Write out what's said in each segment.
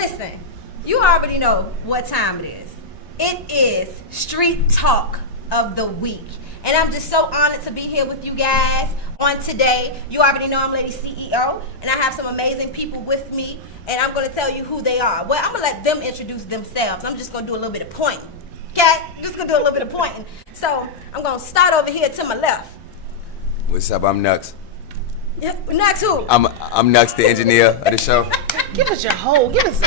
listen, you already know what time it is. It is Street Talk of the Week. And I'm just so honored to be here with you guys on today. You already know I'm Lady CEO, and I have some amazing people with me, and I'm going to tell you who they are. Well, I'm going to let them introduce themselves. I'm just going to do a little bit of pointing. Okay? Just going to do a little bit of pointing. So I'm going to start over here to my left. What's up? I'm Knuckz. Yeah, Knuckz who? I'm Knuckz, the engineer of the show. Give us it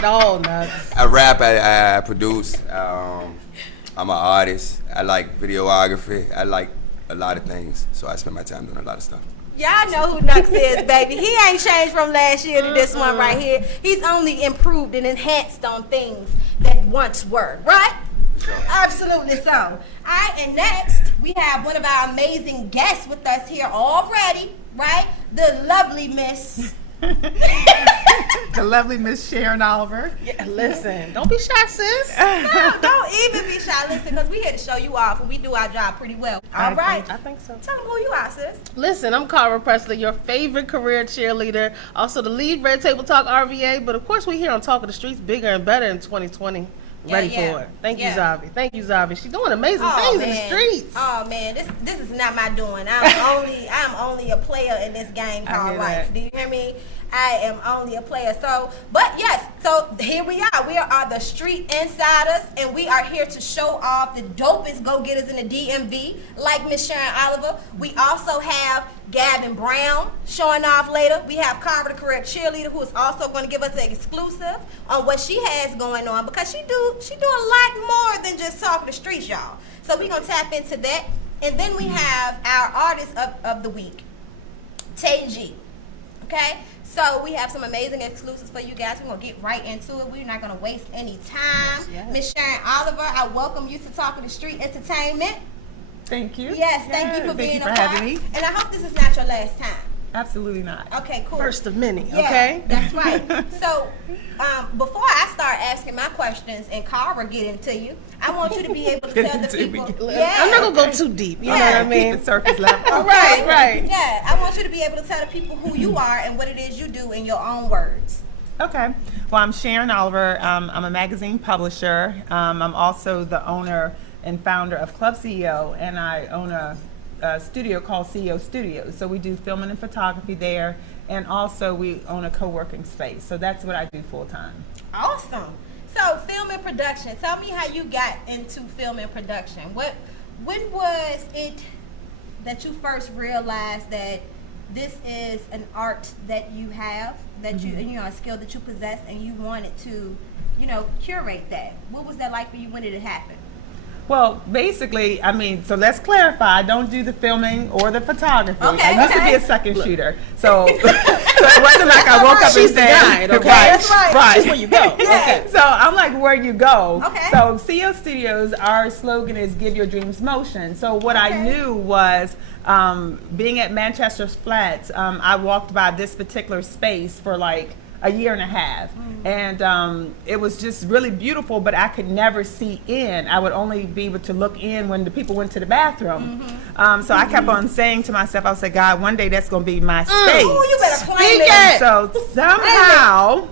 all, Knuckz. I rap, I produce. I'm an artist. I like videography. I like a lot of things, so I spend my time doing a lot of stuff. Y'all know who Knuckz is, baby. He ain't changed from last year to this one right here. He's only improved and enhanced on things that once were, right? Sure. Absolutely so. All right, and next, we have one of our amazing guests with us here already, right? The lovely Miss... The lovely Miss Sharon Oliver. Yeah, listen, don't be shy, sis. No, don't even be shy. Listen, because we here to show you off, and we do our job pretty well. All right. I think so. Tell them who you are, sis. Listen, I'm Cara Pressley, your favorite career cheerleader, also the lead Red Table Talk RVA, but of course we here on Talk of the Streets, bigger and better in 2020. Ready for it. Thank you, Zavi. Thank you, Zavi. She's doing amazing things in the streets. Oh man, this is not my doing. I'm only a player in this game called life. Do you hear me? I am only a player. So, but yes, so here we are. We are the Street Insiders, and we are here to show off the dopest go-getters in the DMV, like Miss Sharon Oliver. We also have Gavin Brown showing off later. We have Cara, the career cheerleader, who is also going to give us an exclusive on what she has going on, because she do a lot more than just talk the streets, y'all. So we're going to tap into that. And then we have our artist of the week, Tay G. Okay? So we have some amazing exclusives for you guys. We're going to get right into it. We're not going to waste any time. Miss Sharon Oliver, I welcome you to Talk of the Street Entertainment. Thank you. Yes, thank you for being a part. Having me. And I hope this is not your last time. Absolutely not. Okay, cool. First of many, Yeah, okay? that's right. So, before I start asking my questions and Cara get into you, I want you to be able to tell the people. I'm not going to go too deep, you know what I mean? Keep it surface level. Right. Yeah, I want you to be able to tell the people who you are and what it is you do in your own words. Okay. Well, I'm Sharon Oliver. I'm a magazine publisher. I'm also the owner and founder of Club CEO, and I own a studio called CEO Studios. So we do filming and photography there, and also we own a co-working space. So that's what I do full time. Awesome. So film and production. Tell me how you got into film and production. When was it that you first realized that this is an art that you have, that you know, a skill that you possess, and you wanted to, you know, curate that? What was that like for you? When did it happen? Well, basically, I mean, so let's clarify. I don't do the filming or the photography. Okay, I used to be a second shooter. So, so it wasn't like I woke up and She's the said, guide, okay? That's right. Right. She's where you go. Yeah. Okay. So I'm like, where you go. Okay. So CEO Studios, our slogan is give your dreams motion. So what I knew was being at Manchester's Flats, I walked by this particular space for like a year and a half. And it was just really beautiful, but I could never see in. I would only be able to look in when the people went to the bathroom. So I kept on saying to myself, I was like, God, one day that's going to be my space. Oh, you better claim it. And so somehow,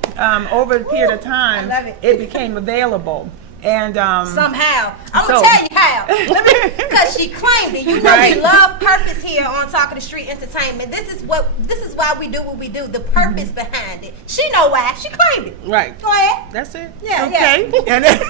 over a period of time, I love it. it became available. And Somehow. I'm going to tell you how. Because she claimed it. You know we love purpose here on Talk of the Street Entertainment. This is why we do what we do. The purpose behind it. She know why. She claimed it. Right. Go ahead. That's it. Yeah, okay. yeah. And then,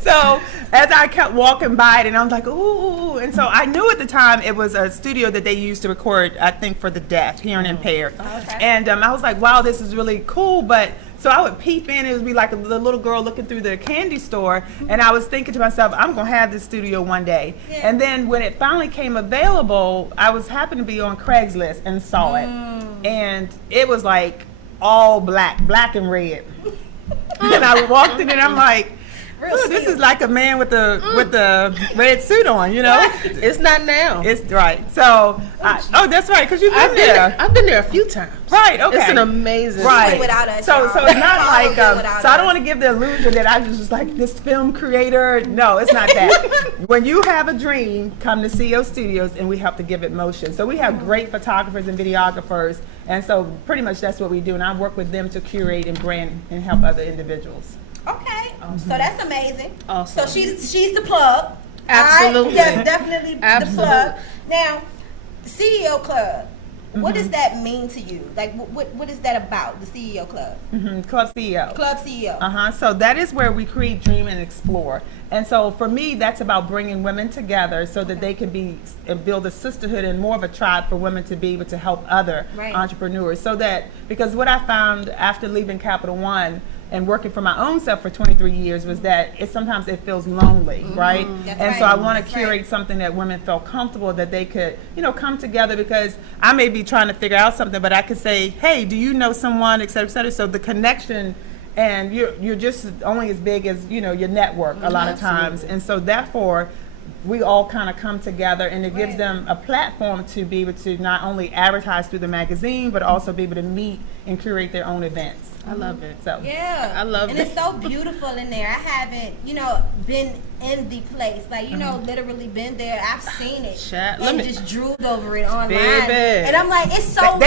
so as I kept walking by it, and I was like, ooh. And so I knew at the time it was a studio that they used to record, I think, for the deaf, hearing impaired. Okay. And I was like, wow, this is really cool. But so I would peep in. It would be like the little girl looking through the candy store. And I was thinking to myself, I'm going to have this studio one day. Yeah. And then when it finally came available, I was happened to be on Craigslist and saw it. And it was like all black and red. And I walked in and I'm like, Real Ooh, this sweet. is like a man with the red suit on, you know. It's not now. It's right. So, that's right, because you've been there. I've been there a few times. Right. Okay. It's an amazing. Right. Without us, so y'all. it's not like Without so I don't us. want to give the illusion that I was just like this film creator. No, it's not that. When you have a dream, come to CEO Studios and we help to give it motion. So we have great photographers and videographers, and so pretty much that's what we do. And I work with them to curate and brand and help other individuals. Okay, so that's amazing. Awesome. So she's the plug. Absolutely. All right? Yes, definitely Absolutely. the plug. Now, CEO Club. What does that mean to you? Like, what is that about? The CEO Club. Club CEO. Club CEO. So that is where we create, dream, and explore. And so for me, that's about bringing women together so that they can be and build a sisterhood and more of a tribe for women to be able to help other entrepreneurs. So that, because what I found after leaving Capital One and working for my own self for 23 years was that sometimes it feels lonely, right? That's and right. so I want to That's curate right. something that women felt comfortable, that they could, come together, because I may be trying to figure out something, but I could say, hey, do you know someone, et cetera, et cetera. So the connection, and you're just only as big as, your network a lot of times. And so therefore, we all kind of come together, and it gives them a platform to be able to not only advertise through the magazine, but also be able to meet and curate their own events. I love it. So Yeah, I love and it. it's so beautiful in there. I haven't, been in the place, like literally been there. I've seen it Chat, and just drooled over it online. Baby. And I'm like, it's so. Look,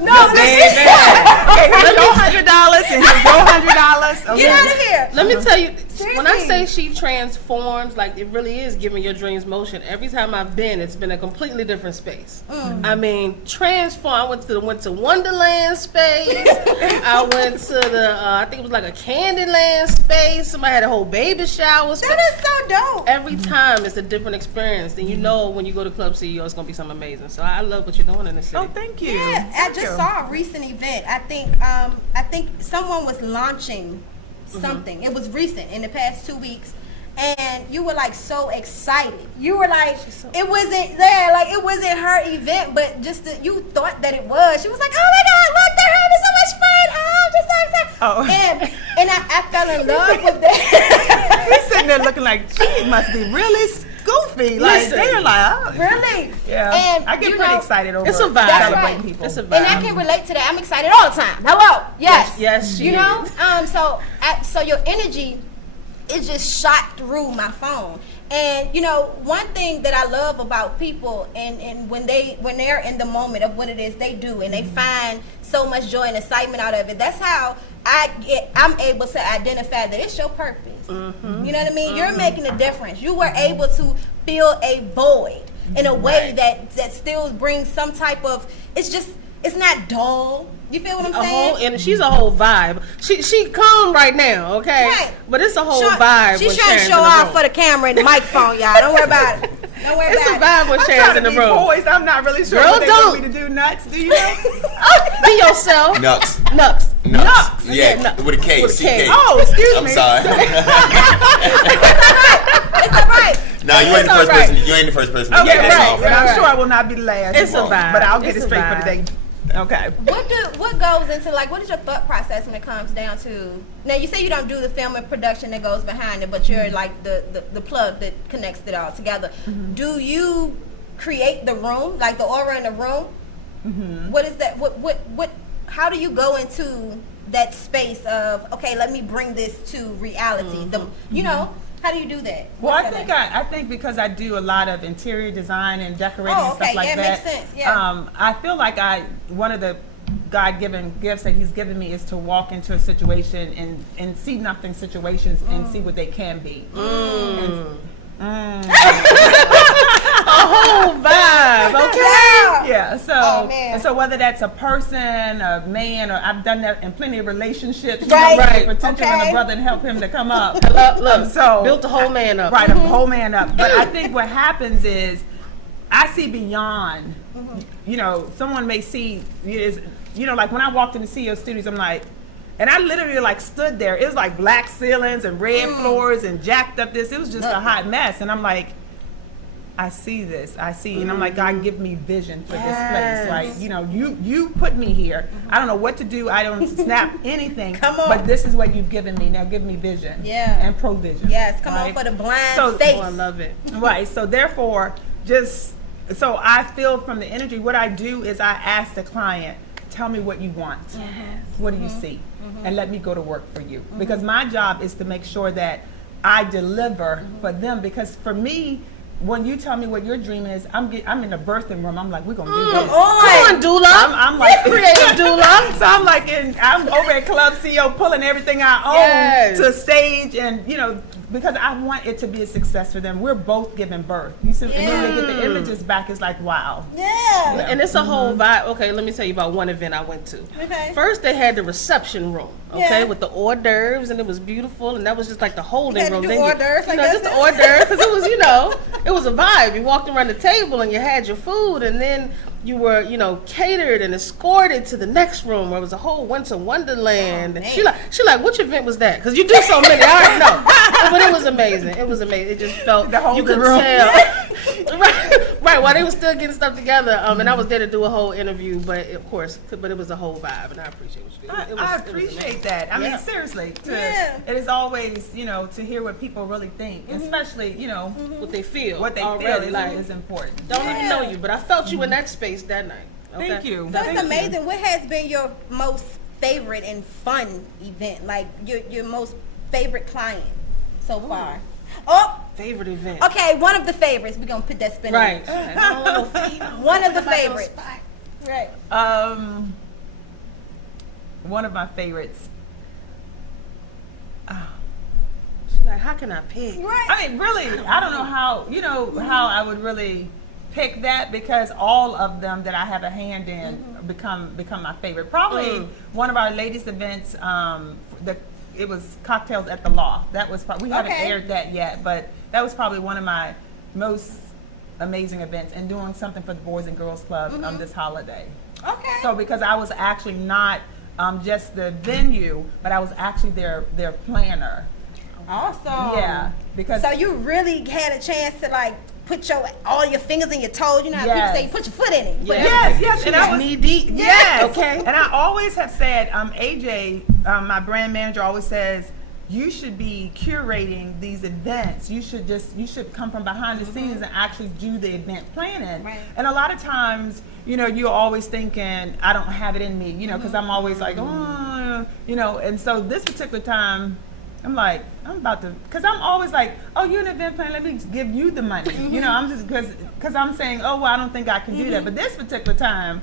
No, baby. listen. Hey, here's your $100 and here's your $100. Okay. Get out of here. Let me tell you, when I Seriously. say she transforms, like it really is giving your dreams motion. Every time I've been, it's been a completely different space. I mean, transform. I went to Wonderland space. I went to the, I think it was like a Candyland space. Somebody had a whole baby shower space. That is so dope. Every time it's a different experience. Then you know when you go to Club CEO, it's gonna be something amazing. So I love what you're doing in the city. Oh, thank you. Yeah, I Thank just you. saw a recent event. I think someone was launching something. It was recent, in the past 2 weeks. And you were like so excited. You were like, it wasn't there, like it wasn't her event, but you thought that it was. She was like, oh my God, look, they're having so much fun. Oh, I'm just so excited. Oh. And I fell in love with that. He's sitting there looking like she must be really goofy. Like Listen. they're like, oh. Really? Yeah. And, I get pretty excited over It's a vibe. That's celebrating right. people. It's a vibe. And I can relate to that. I'm excited all the time. Hello. Yes. Yes, she is. So your energy is just shot through my phone. And one thing that I love about people, and when they're in the moment of what it is they do, and they find so much joy and excitement out of it, that's how I'm able to identify that it's your purpose. You know what I mean? You're making a difference. You were able to fill a void in a way that still brings some type of, it's not dull. You feel what I'm saying? And she's a whole vibe. She calm right now, okay? Right. But it's a whole Sure, vibe. she's when trying to Sharon's show in the off room. for the camera and the microphone, y'all. Don't worry about it. Don't worry It's a about vibe when I'm Sharon's trying in to the be room. poised. I'm not really sure Girl, what they don't. want me to do. Nuts? Do you know? Be yourself. Knuckz. Knuckz. Knuckz. Yeah, Knuckz. with a K. With a K. CK. Oh, excuse I'm me. sorry. it. It's all right. No, you ain't the first person. You ain't the first person. to Okay, get this right. off. But I'm sure I will not be the last. It's a vibe. But I'll get It's it a straight vibe. for the day. Okay. What goes into, like, what is your thought process when it comes down to, now you say you don't do the film and production that goes behind it, but you're like the plug that connects it all together. Do you create the room, like the aura in the room? What is that? What how do you go into that space of, okay, let me bring this to reality? How do you do that? Well, I think because I do a lot of interior design and decorating and stuff like yeah, that. makes sense. Yeah. I feel like one of the God-given gifts that He's given me is to walk into a situation and see nothing situations and see what they can be. A whole vibe, okay? Yeah. So Oh, man. and so whether that's a person, a man, or I've done that in plenty of relationships. Right. Right. Potential in Okay. a brother and help him to come up. Look, So built the whole man up. Right, a whole man up. But I think what happens is I see beyond. Someone may see like when I walked into CEO Studios, I'm like, and I literally like stood there. It was like black ceilings and red floors and jacked up this. It was just a hot mess. And I'm like, I see this. I see, and I'm like, God, give me vision for this place. Like, you know, you put me here. I don't know what to do. I don't snap anything. Come on. But this is what you've given me. Now give me vision. Yeah. And provision. Yes, come right? on for the blind So- faith. Oh, I love it. Right. So therefore, so I feel from the energy, what I do is I ask the client, tell me what you want. What do you see? And let me go to work for you. Because my job is to make sure that I deliver for them. Because for me, when you tell me what your dream is, I'm in the birthing room. I'm like, we're gonna do this. Come on, doula. I'm like creative doula. So I'm like, I'm over at Club CEO pulling everything I own Yes. to stage, and you know, because I want it to be a success for them. We're both giving birth. You see, and then they get the images back. It's like, wow. Yeah. And it's a whole vibe. Okay, let me tell you about one event I went to. Okay. First, they had the reception room, okay, Yeah. with the hors d'oeuvres, and it was beautiful, and that was just like the holding had to room. do Then hors d'oeuvres like that just the too? hors d'oeuvres, because it was, it was a vibe. You walked around the table, and you had your food, and then you were, catered and escorted to the next room where it was a whole winter wonderland. Oh, and man. she like, which event was that? Because you do so many. I already know, but it was amazing. It was amazing. It just felt The whole you could room. tell. right. While they were still getting stuff together, and I was there to do a whole interview, but it was a whole vibe, and I appreciate what you did. I appreciate that. I mean, Yeah. seriously, Yeah. it is always, to hear what people really think, especially, What they feel. what they already, feel like, is important. don't Yeah. even know you, but I felt you in that space that night. Okay? Thank you. So Thank it's you. amazing. What has been your most favorite and fun event? Like your most favorite client so far? Oh, Favorite event. okay. One of the favorites. We're gonna put that spin. Right. On it. One of the favorites. Right. One of my favorites. She's like, how can I pick? Right. I mean, really, I don't know how I would really pick that, because all of them that I have a hand in become my favorite. Probably one of our latest events, it was Cocktails at the Law. That was we haven't Okay. aired that yet, but that was probably one of my most amazing events, and doing something for the Boys and Girls Club this holiday. Okay. So because I was actually not just the venue, but I was actually their planner. Awesome. Yeah, because So you really had a chance to like put all your fingers in your toes. You know how Yes. people say you put your foot in it. But Yes, and I was knee deep. Yes. Okay. And I always have said, AJ, my brand manager, always says, you should be curating these events. You should come from behind the scenes and actually do the event planning. Right. And a lot of times, you're always thinking, I don't have it in me, because I'm always like, and so this particular time, I'm like, because I'm always like, oh, you're an event planner, let me give you the money. I'm just, because I'm saying, oh, well, I don't think I can do that. But this particular time,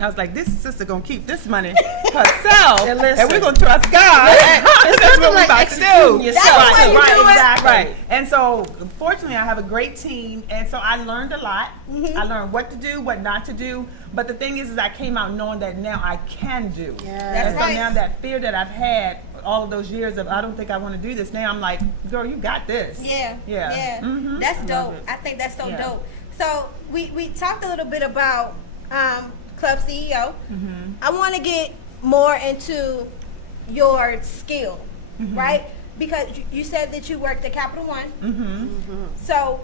I was like, this sister gonna keep this money herself, And and, listen. we're gonna trust God. It's That's what nothing we like about to executing do. yourself, That's too. why you do it. Exactly. Right. And so, fortunately, I have a great team, and so I learned a lot. I learned what to do, what not to do. But the thing is I came out knowing that now I can do. That's And so right. now that fear that I've had all of those years of I don't think I want to do this, now I'm like, girl, you got this. Yeah. Yeah. Mhm. That's dope. it. I think that's so Yeah. dope. So we talked a little bit about Club CEO. I want to get more into your skill, right? Because you said that you worked at Capital One. So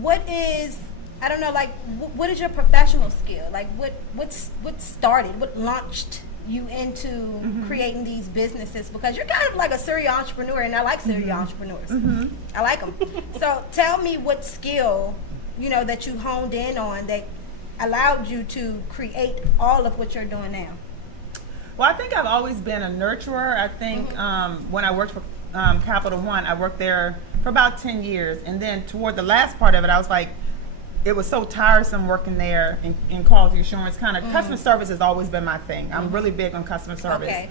what is, I don't know, like what is your professional skill? Like what started, what launched you into creating these businesses? Because you're kind of like a serial entrepreneur, and I like serial entrepreneurs. I like them. So tell me what skill, that you honed in on that allowed you to create all of what you're doing now. Well, I think I've always been a nurturer. I think when I worked for Capital One, I worked there for about 10 years. And then toward the last part of it, I was like, it was so tiresome working there in quality assurance. Kind of customer service has always been my thing. I'm really big on customer service. Okay.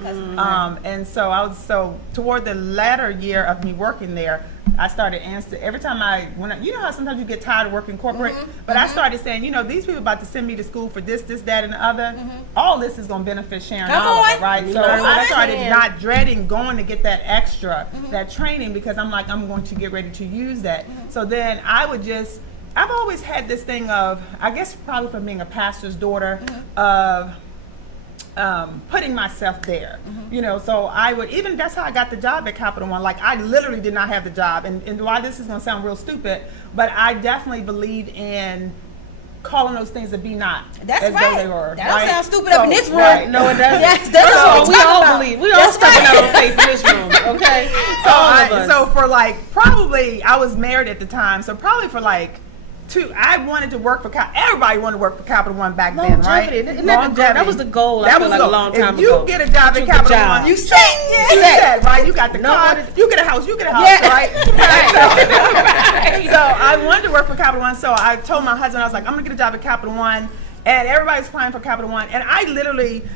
And so toward the latter year of me working there, I started answering every time you know how sometimes you get tired of working corporate, but I started saying, these people about to send me to school for this, that, and the other. All this is going to benefit Sharon Come Oliver, on. right? You So learn what I I started can. not dreading going to get that extra, that training, because I'm like, I'm going to get ready to use that. So then I've always had this thing of, I guess probably from being a pastor's daughter, of putting myself there, you know. So I would, even that's how I got the job at Capital One. Like, I literally did not have the job, and why this is going to sound real stupid, but I definitely believe in calling those things that be not That's as right. though they were. That don't sound stupid up in this room. Right. No, it doesn't. That's what we all believe. We all stepping out on faith in this room. Okay. So for like, probably, I was married at the time, so probably for like I wanted to work for everybody wanted to work for Capital One back then, right? That was the goal. I feel like a long time ago. If you get a job at Capital One, you set, right? You got the car, you get a house, right? So I wanted to work for Capital One, so I told my husband, I was like, I'm gonna get a job at Capital One. And everybody's applying for Capital One. And I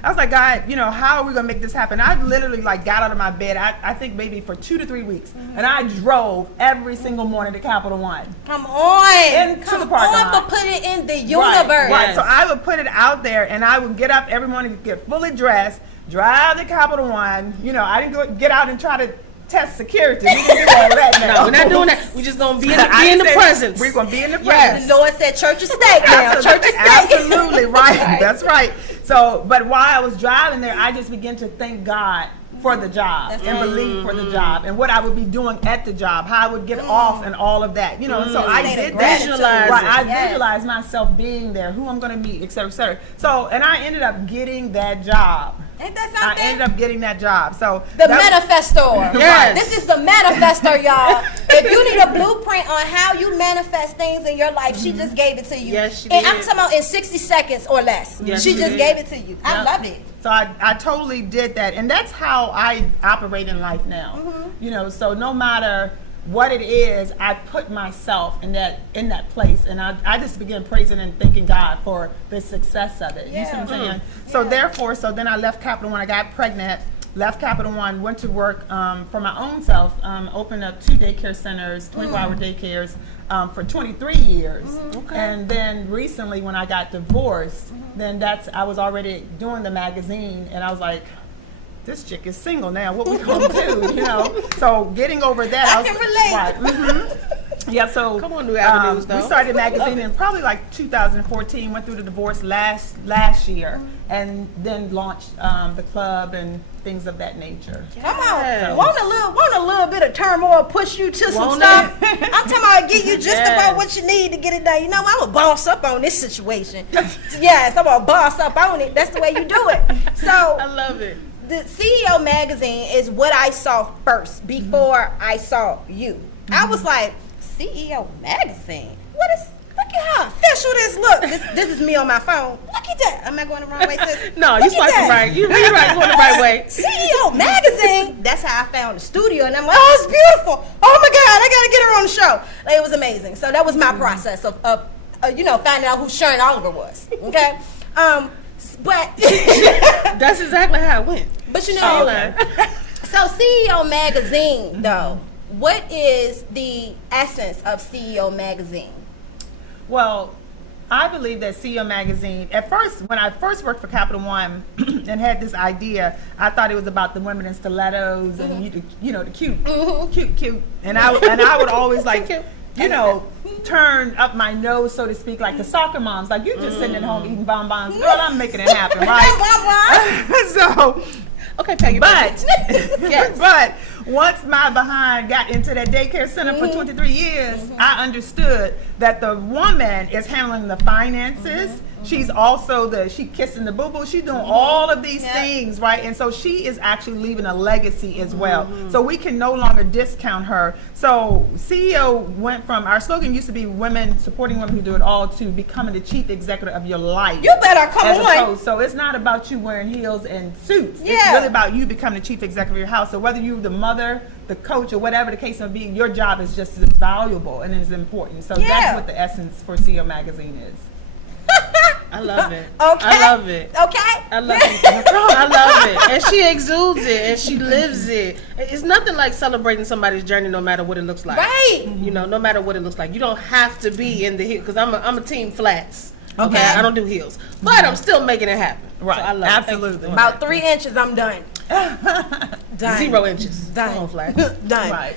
was like, God, you know, how are we gonna make this happen? I literally like got out of my bed, I think maybe for 2 to 3 weeks. And I drove every single morning to Capital One. Come on. Come on, but put it in the universe. Right. Yes. So I would put it out there, and I would get up every morning, get fully dressed, drive to Capital One. You know, I didn't get out and try to test security. We didn't do all that now. No, we're not doing that. We're just going to be in the presence. We're going to be in the presence. Yes. The Lord said church is state now. Church is state. Absolutely right. That's right. So, but while I was driving there, I just began to thank God for the job and believe for the job and what I would be doing at the job, how I would get off and all of that. You know, and so I did that. I visualized myself being there, who I'm going to meet, et cetera, et cetera. So, and I ended up getting that job. Ain't that something? I ended up getting that job. So the manifestor. Yes. This is the manifestor, y'all. If you need a blueprint on how you manifest things in your life, she just gave it to you. Yes, she and did. I'm talking about in 60 seconds or less. Yes, she just did. gave it to you. I love it. So I totally did that. And that's how I operate in life now. You know, so no matter what it is, I put myself in that place, and I just began praising and thanking God for the success of it. You see what I'm saying? So therefore, so then I left Capital One. I got pregnant, left Capital One, went to work for my own self, opened up 2 daycare centers, 24-hour daycares for 23 years. And then recently, when I got divorced, then I was already doing the magazine, and I was like, this chick is single now. What we gonna do? You know. So getting over that, I can relate. Yeah. So come on, New Avenues, though. We started a magazine in probably like 2014. Went through the divorce last year, and then launched the club and things of that nature. Come on, want a little bit of turmoil push you to some stuff? I'm talking about give you just about what you need to get it done. You know, I'm a boss up on this situation. Yes, I'm a boss up on it. That's the way you do it. So I love it. The CEO magazine is what I saw first before I saw you. I was like, CEO magazine? Look at how official this looks. This is me on my phone. Look at that. Am I going the wrong way, sis? No, you swiping right. You're right, going the right way. CEO magazine. That's how I found the studio, and I'm like, oh, it's beautiful. Oh my God, I gotta get her on the show. Like, it was amazing. So that was my process of finding out who Sharon Oliver was. Okay, but that's exactly how it went. But you know, so CEO magazine though, what is the essence of CEO magazine? Well, I believe that CEO magazine, at first, when I first worked for Capital One and had this idea, I thought it was about the women in stilettos and you know the cute, and I would always like you know, turn up my nose, so to speak, like the soccer moms. Like, you're just sitting at home eating bonbons. Girl, I'm making it happen, right? So, okay, Peggy. But, yes. But once my behind got into that daycare center for 23 years, I understood that the woman is handling the finances. She's also she kissing the boo-boo. She's doing all of these things, right? And so she is actually leaving a legacy as well. So we can no longer discount her. So CEO went from, our slogan used to be women, supporting women who do it all, to becoming the chief executive of your life. You better come on. So it's not about you wearing heels and suits. It's really about you becoming the chief executive of your house. So whether you're the mother, the coach, or whatever the case may be, your job is just as valuable and as important. So that's what the essence for CEO magazine is. I love it. Okay. I love it. Okay. I love it. I love it. And she exudes it and she lives it. It's nothing like celebrating somebody's journey no matter what it looks like. Right. You know, no matter what it looks like. You don't have to be in the heel, because I'm a team flats. Okay. I don't do heels. But I'm still making it happen. Right. So I love Absolutely. it. About 3 inches, I'm done. Done. 0 inches. Done. Come on, Flash. Done. Right.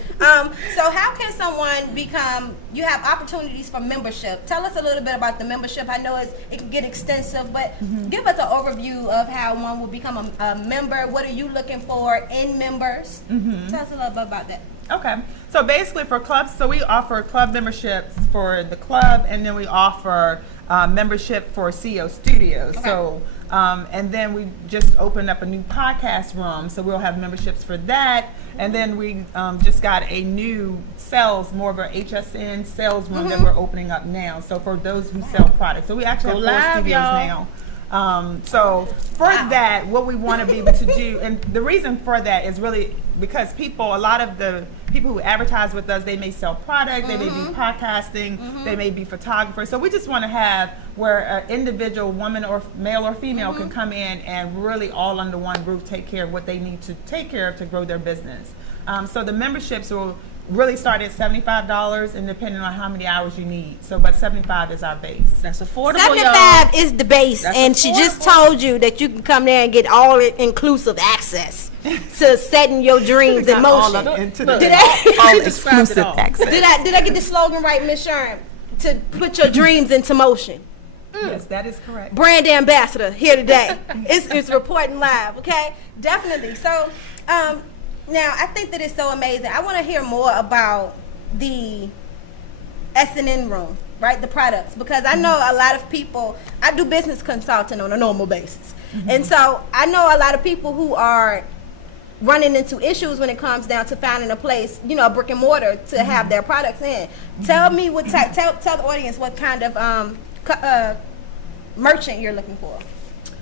So how can someone become, you have opportunities for membership. Tell us a little bit about the membership. I know it can get extensive, but give us an overview of how one will become a member. What are you looking for in members? Tell us a little bit about that. Okay, so basically for clubs, so we offer club memberships for the club, and then we offer membership for CEO Studios. Okay. So, and then we just opened up a new podcast room, so we'll have memberships for that. And then we just got a new sales, more of our HSN sales room that we're opening up now. So for those who sell products, so we actually have 4 studios now. So for that, what we want to be able to do, and the reason for that is really because people, a lot of the people who advertise with us, they may sell product, they may be podcasting, they may be photographers. So we just want to have where an individual woman or male or female can come in and really all under one roof take care of what they need to take care of to grow their business. So the memberships will really start at $75 and depending on how many hours you need. So, but 75 is our base. That's affordable, 75 is the base, That's and she just told you that you can come there and get all inclusive access to setting your dreams in motion. Did I Exclusive access. did I get the slogan right, Miss Sharon? To put your dreams into motion. Yes, that is correct. Brand ambassador here today. It's reporting live. Okay, definitely. So, now I think that it's so amazing. I want to hear more about the S&N room, right? The products, because I know a lot of people. I do business consulting on a normal basis, and so I know a lot of people who are running into issues when it comes down to finding a place, a brick and mortar to have their products in. Tell me what type. Tell the audience what kind of merchant you're looking for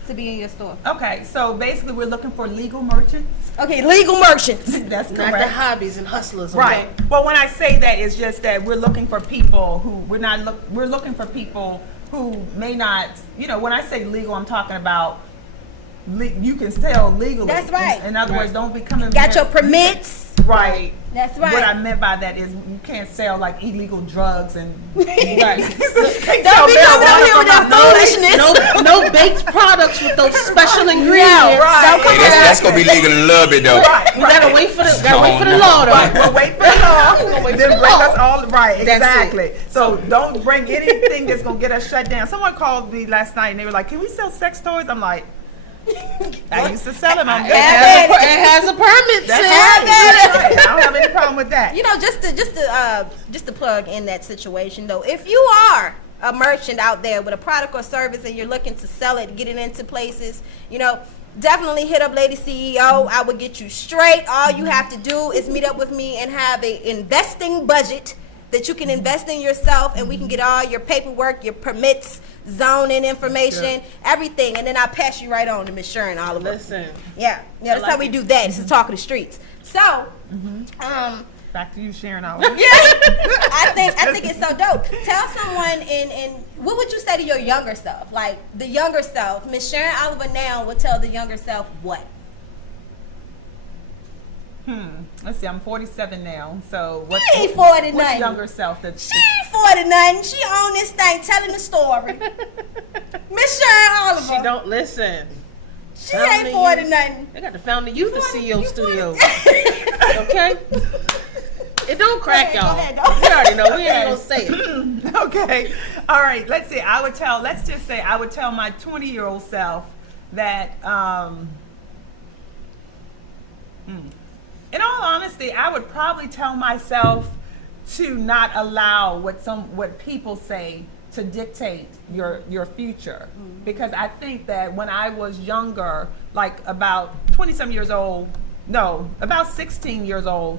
to be in your store. Okay, so basically we're looking for legal merchants. Okay, legal merchants. That's Not the correct. hobbies and hustlers. Okay? Right. Well, when I say that, it's just that we're looking for people who we're looking for people who may not. When I say legal, I'm talking about you can sell legally. That's right. In other words, don't be coming. Got your permits. Right. That's right. What I meant by that is you can't sell like illegal drugs and Right. Don't be coming out here with that foolishness. No baked products with those special ingredients. right. Don't come Hey, out. that's gonna be legal in a little bit though. We gotta wait for the law though. Right, we'll wait for the law. wait for Then the bring law. us all right. That's Exactly. So don't bring anything that's gonna get us shut down. Someone called me last night and they were like, "Can we sell sex toys?" I'm like, I used to sell them. It It has a permit. That's sis. right. I don't have any problem with that. Just to plug in that situation though, if you are a merchant out there with a product or service and you're looking to sell it, get it into places, definitely hit up Lady CEO. I will get you straight. All you have to do is meet up with me and have a investing budget that you can invest in yourself, and we can get all your paperwork, your permits, zoning information, everything, and then I'll pass you right on to Miss Sharon Oliver. Listen. Yeah, that's how we do that. This is Talk of the Streets. So, Back to you, Sharon. Oliver. I think it's so dope. Tell someone in what would you say to your younger self? Like the younger self, Miss Sharon Oliver now would tell the younger self what? Let's see. I'm 47 now. So She ain't 49. What's younger self? She ain't 49. She on this thing telling the story. Miss Sharon Oliver. She don't listen. She ain't 49. They got the Founding Youth at CEO Studios. Okay? It don't crack, Go y'all. ahead. We already know. We ain't gonna say it. Okay. All right. Let's see. Let's just say I would tell my 20-year-old self that, in all honesty, I would probably tell myself to not allow what people say to dictate your future. Because I think that when I was younger, like about 20-some years old, no, about 16 years old,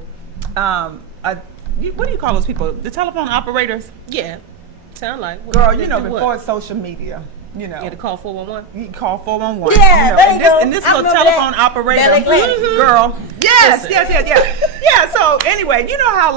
what do you call those people? The telephone operators? Yeah. Sound like. Girl, They do before what? social media, You had to call 411. you call 411. Yeah, there you go. And this I little remember telephone that. operator, Bell Atlantic. girl. Yes, Listen. yes. Yeah, so anyway, you know how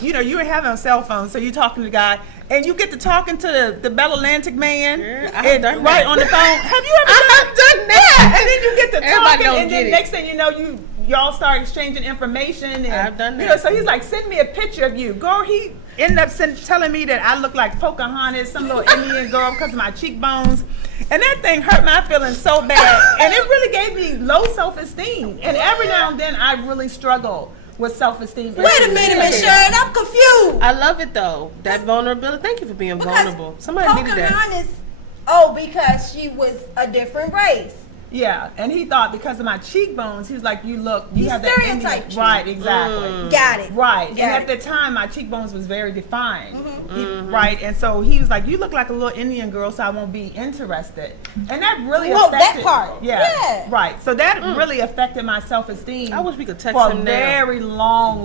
you were having a cell phone, so you're talking to the guy, and you get to talking to the Bell Atlantic man, Yeah, I have done right that. on the phone. Have you ever done that. And then you get to Everybody talking, don't and get then it. next thing you know, y'all start exchanging information. And, I've done You that. know, so he's like, send me a picture of you. Girl, he ended up telling me that I look like Pocahontas, some little Indian girl, because of my cheekbones. And that thing hurt my feelings so bad. And it really gave me low self-esteem. And every now and then I really struggle with self-esteem. Wait a minute, Miss Sharon, I'm confused. I love it though. That vulnerability. Thank you for being vulnerable. Somebody needed that. Pocahontas, because she was a different race. Yeah, and he thought because of my cheekbones, he was like, you have that stereotyped Indian. you. Right, exactly. Got it. Right, Got and at it. the time, my cheekbones was very defined. Right, and so he was like, you look like a little Indian girl, so I won't be interested. And that really affected. That part. Yeah, right. So that really affected my self-esteem. I wish we could text for him a now. very long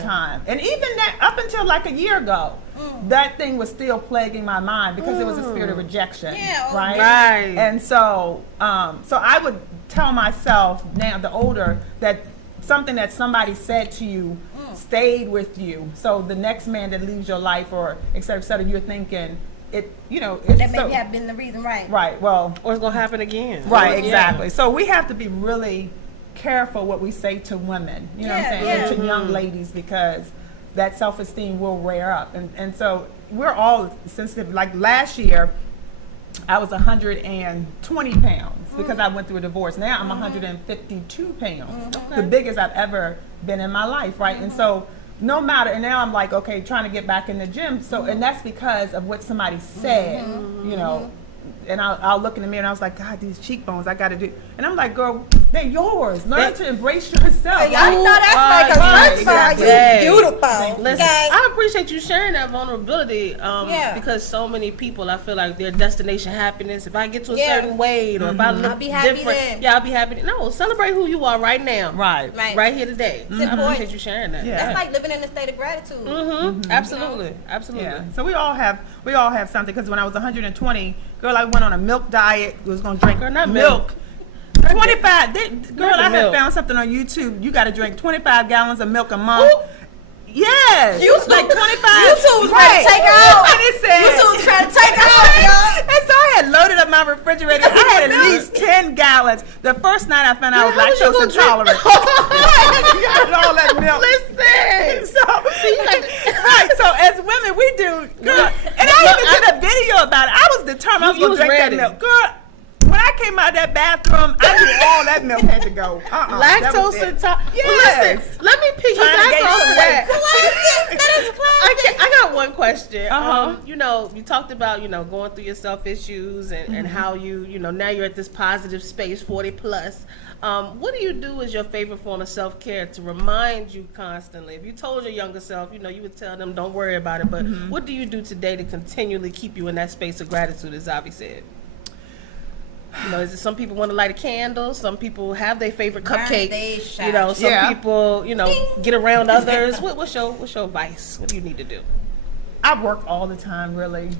time. And even that, up until like a year ago, that thing was still plaguing my mind because it was a spirit of rejection. Yeah, right. Right. And so, so I would tell myself now, the older, that something that somebody said to you stayed with you. So the next man that leaves your life, or et cetera, you're thinking it. That may have been the reason, right? Right. Well. Or it's gonna happen again. Right. Yeah. Exactly. So we have to be really careful what we say to women. You know what I'm saying? And to young ladies, because that self-esteem will rear up. And so we're all sensitive. Like last year, I was 120 pounds because I went through a divorce. Now I'm 152 pounds, the biggest I've ever been in my life, right? And so no matter, and now I'm like, okay, trying to get back in the gym. So, and that's because of what somebody said, and I'll look in the mirror and I was like, God, these cheekbones, I got to do. And I'm like, girl, they're yours. Learn to embrace yourself. I know that's right, because first of all, you're beautiful. Listen, Okay? I appreciate you sharing that vulnerability because so many people, I feel like their destination happiness, if I get to a certain weight or if I look I'll be happy different, then. I'll be happy. No, celebrate who you are right now. Right here today. I important. appreciate you sharing that. Yeah. That's like living in a state of gratitude. Absolutely. Absolutely. Yeah. So we all have something, because when I was 120, girl, I went on a milk diet, was going to drink milk. 25. Girl, I have found something on YouTube. You got to drink 25 gallons of milk a month. Ooh. Yes. YouTube, like 25. YouTube was trying to take her out. And it said, YouTube was trying to take her out, y'all. And so I had loaded up my refrigerator. I had at least 10 gallons. The first night I found out I was lactose intolerant. I had all that milk. Listen. So as women, we do. Girl, and I even did a video about it. I was determined I was going to drink that milk. Girl, when I came out of that bathroom, I knew all that milk had to go. Lactose intolerant. Yes. Listen, let me piggyback off of that. That is classic. I got one question. You talked about, going through your self issues and how you now you're at this positive space, 40 plus. What do you do as your favorite form of self-care to remind you constantly? If you told your younger self, you would tell them, don't worry about it. But what do you do today to continually keep you in that space of gratitude, as Avi said? Is it some people want to light a candle? Some people have their favorite cupcake. Some people, get around others. What's your advice? What do you need to do? I work all the time, really.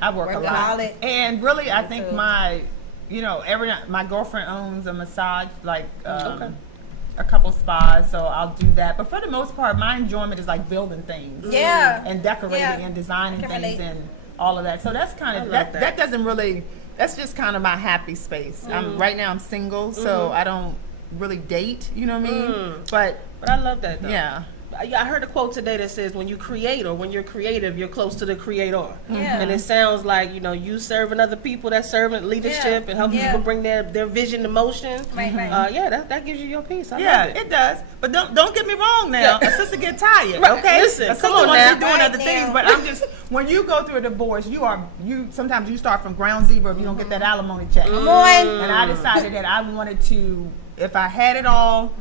I work a lot. And really, I think my girlfriend owns a massage, a couple spas, so I'll do that. But for the most part, my enjoyment is like building things. And decorating and designing things and all of that. So that's kind of, that doesn't really... That's just kind of my happy space. Right now I'm single, so I don't really date, you know what I mean? But I love that though. Yeah. I heard a quote today that says, when you create or when you're creative, you're close to the creator. And it sounds like, you serving other people, that's servant leadership and helping people bring their vision to motion. That gives you your peace. I love it. It does. But don't get me wrong now. A sister get tired, okay? Listen, a sister come on wants now. to be doing other things, but I'm just, when you go through a divorce, sometimes you start from ground zero if you don't get that alimony check. Come on. And I decided that I wanted to, if I had it all,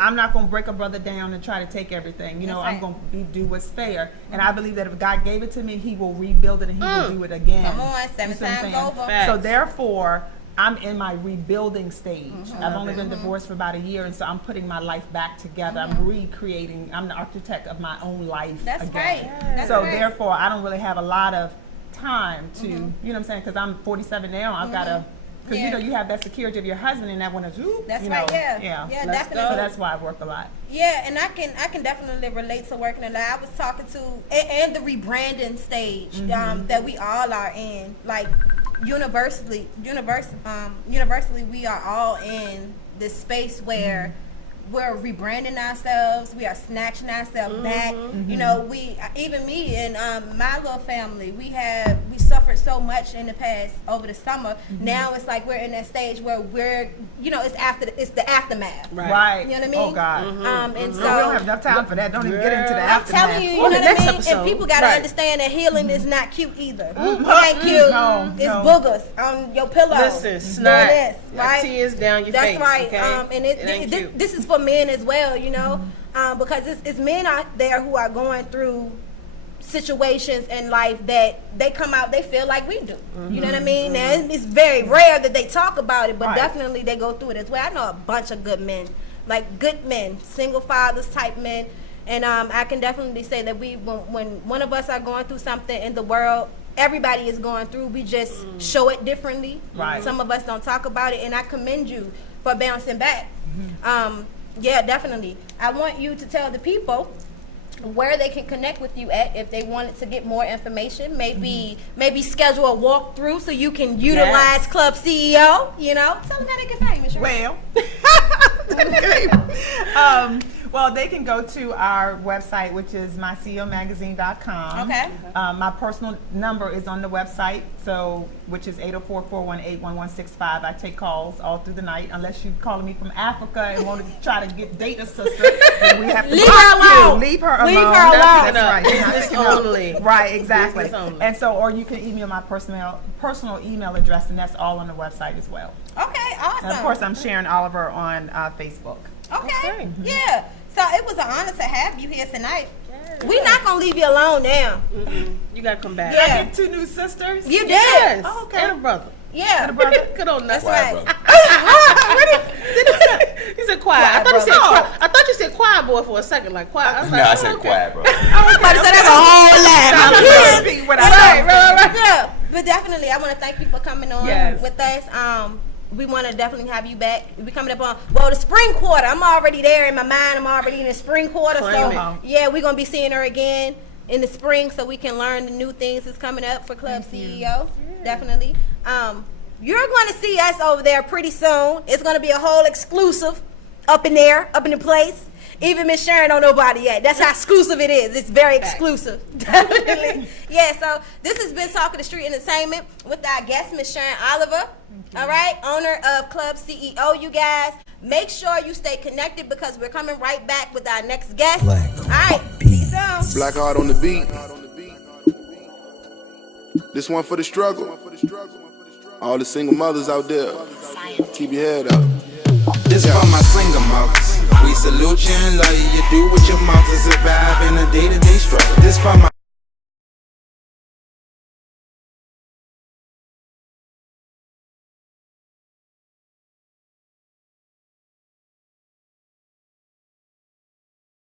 I'm not going to break a brother down and try to take everything. I'm going to do what's fair. And I believe that if God gave it to me, he will rebuild it and he will do it again. Come on, 7 times over. So therefore, I'm in my rebuilding stage. I've only been divorced for about a year, and so I'm putting my life back together. I'm recreating. I'm the architect of my own life again. So therefore, I don't really have a lot of time to, you know what I'm saying? Because I'm 47 now. I've got to... Because you have that security of your husband, and that one is definitely. So that's why I work a lot. Yeah, and I can definitely relate to working a lot. I was talking to and the rebranding stage that we all are in. Like universally, we are all in this space where we're rebranding ourselves. We are snatching ourselves back. We, even me and my little family, we we suffered so much in the past over the summer. Now it's like we're in that stage where we're, you know, it's the aftermath. Right. You know what I mean? Oh God. And so we don't have enough time for that. Don't even get into the I'm aftermath. telling you, you On know the what I next mean? episode. And people gotta Right. understand that healing is not cute either. It ain't cute. No, It's no. boogers on your pillow. Listen, Doing snot, this, right? tears down your That's face. right. Okay? And ain't cute. this is for men as well, you know, because it's men out there who are going through situations in life that they come out, they feel like we do. You know what I mean? Now, it's very rare that they talk about it, but Right. definitely they go through it as well. I know a bunch of good men, like good men, single fathers type men. And I can definitely say that when one of us are going through something in the world, everybody is going through. We just show it differently. Right. Some of us don't talk about it, and I commend you for bouncing back. Yeah, definitely. I want you to tell the people where they can connect with you at if they wanted to get more information. Maybe schedule a walkthrough so you can utilize Club CEO. You know, tell them how they can find you. Well, well, they can go to our website, which is myceomagazine.com. Okay. My personal number is on the website, so which is 804-418-1165. I take calls all through the night, unless you're calling me from Africa and want to try to date a sister. Then we have to Leave block her alone. you. Leave her alone. Leave her That's alone. right. You're not Business picking up. only. Right, exactly. Business only. And so, or you can email my personal email address, and that's all on the website as well. Okay, awesome. And of course, I'm Sharon Oliver on Facebook. Okay, yeah. So it was an honor to have you here tonight. We're not gonna leave you alone now. You gotta come back. Yeah. I get 2 new sisters. You did. Yes. Oh, okay. And a brother. Yeah. Good old Knuckz. That's right. He said quiet. I thought you said quiet boy for a second, like quiet. I was No, like, I oh, said okay. quiet, bro. So that's a whole lot. I'm I'm just here. repeating what I Right, said. Yeah, but definitely, I want to thank you for coming on Yes. with us. We want to definitely have you back. We coming up on the spring quarter. I'm already there in my mind. I'm already in the spring quarter. Claim So it. yeah, we're gonna be seeing her again in the spring, so we can learn the new things that's coming up for Club CEO. Definitely. You're going to see us over there pretty soon. It's going to be a whole exclusive up in there, up in the place. Even Miss Sharon don't know about it yet. That's how exclusive it is. It's very exclusive. Definitely. Yeah, so this has been Talking to Street Entertainment with our guest, Miss Sharon Oliver. All right, owner of Club CEO, you guys. Make sure you stay connected because we're coming right back with our next guest. All right, see you soon. Black Heart on the beat. This one for the struggle. All the single mothers out there, keep your head up. This for my single mothers. We salute you and love you. You do what your mouth to survive in a day-to-day struggle. This for my